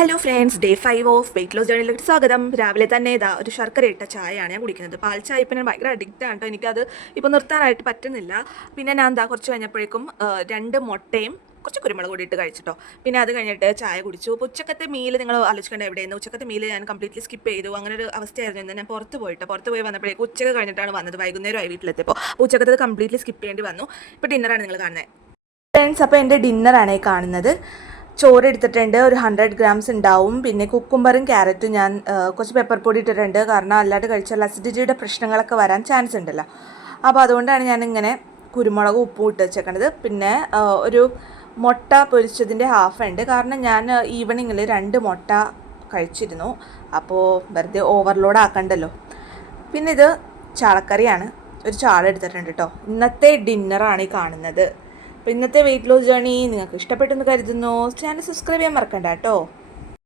Hello friends, day 5 of weight loss ജേർണിയിലേക്ക് സ്വാഗതം. രാവിലെ തന്നെ ഇതാ ഒരു ശർക്കര ഇട്ട ചായയാണ് ഞാൻ കുടിക്കുന്നത്. പാൽ ചായ ഇപ്പം ഞാൻ ഭയങ്കര അഡിക്റ്റ് ആണ് കേട്ടോ. എനിക്കത് ഇപ്പോൾ നിർത്താനായിട്ട് പറ്റുന്നില്ല. പിന്നെ ഞാൻ എന്താ കുറച്ച് കഴിഞ്ഞപ്പോഴേക്കും 2 മുട്ടയും കുറച്ച് കുരുമുളക് കൂടി ഇട്ട് കഴിച്ചിട്ടോ. പിന്നെ അത് കഴിഞ്ഞിട്ട് ചായ കുടിച്ചു. അപ്പോൾ ഉച്ചക്കത്തെ മീൽ നിങ്ങൾ ആലോചിക്കേണ്ട എവിടെയെന്ന്. ഉച്ചക്കത്തെ മീൽ ഞാൻ കംപ്ലീറ്റ്ലി സ്കിപ്പ് ചെയ്തു. അങ്ങനെ ഒരു അവസ്ഥയായിരുന്നു. ഇന്ന് ഞാൻ പുറത്ത് പോയി വന്നപ്പോഴേക്കും ഉച്ചക്ക് കഴിഞ്ഞിട്ടാണ് വന്നത്. വൈകുന്നേരമായി വീട്ടിലെത്തിയപ്പോൾ. അപ്പോൾ ഉച്ചക്കത്തത് കംപ്ലീറ്റ്ലി സ്കിപ്പ് ചെയ്യേണ്ടി വന്നു. ഇപ്പോൾ ഡിന്നറാണ് നിങ്ങൾ കാണുന്നത് ഫ്രണ്ട്സ്. അപ്പോൾ എൻ്റെ ഡിന്നറാണ് ഈ കാണുന്നത്. ചോറ് എടുത്തിട്ടുണ്ട്, ഒരു 100 ഗ്രാംസ് ഉണ്ടാവും. പിന്നെ കുക്കുംബറും ക്യാരറ്റും ഞാൻ കുറച്ച് പെപ്പർ പൊടി ഇട്ടിട്ടുണ്ട്. കാരണം അല്ലാണ്ട് കഴിച്ചാൽ അസിഡിറ്റിയുടെ പ്രശ്നങ്ങളൊക്കെ വരാൻ ചാൻസ് ഉണ്ടല്ലോ. അപ്പോൾ അതുകൊണ്ടാണ് ഞാനിങ്ങനെ കുരുമുളകും ഉപ്പും ഇട്ട് വെച്ചേക്കണത്. പിന്നെ ഒരു മുട്ട പൊരിച്ചതിൻ്റെ ഹാഫ് ഉണ്ട്. കാരണം ഞാൻ ഈവനിങ്ങിൽ 2 മുട്ട കഴിച്ചിരുന്നു. അപ്പോൾ വെറുതെ ഓവർലോഡ് ആക്കണ്ടല്ലോ. പിന്നെ ഇത് ചാളക്കറിയാണ്. ഒരു ചാള എടുത്തിട്ടുണ്ട് കേട്ടോ. ഇന്നത്തെ ഡിന്നറാണ് ഈ കാണുന്നത്. അപ്പോൾ ഇന്നത്തെ വെയിറ്റ് ലോസ് ജേർണി നിങ്ങൾക്ക് ഇഷ്ടപ്പെട്ടെന്ന് കരുതുന്നു. ചാനൽ സബ്സ്ക്രൈബ് ചെയ്യാൻ മറക്കണ്ട കേട്ടോ.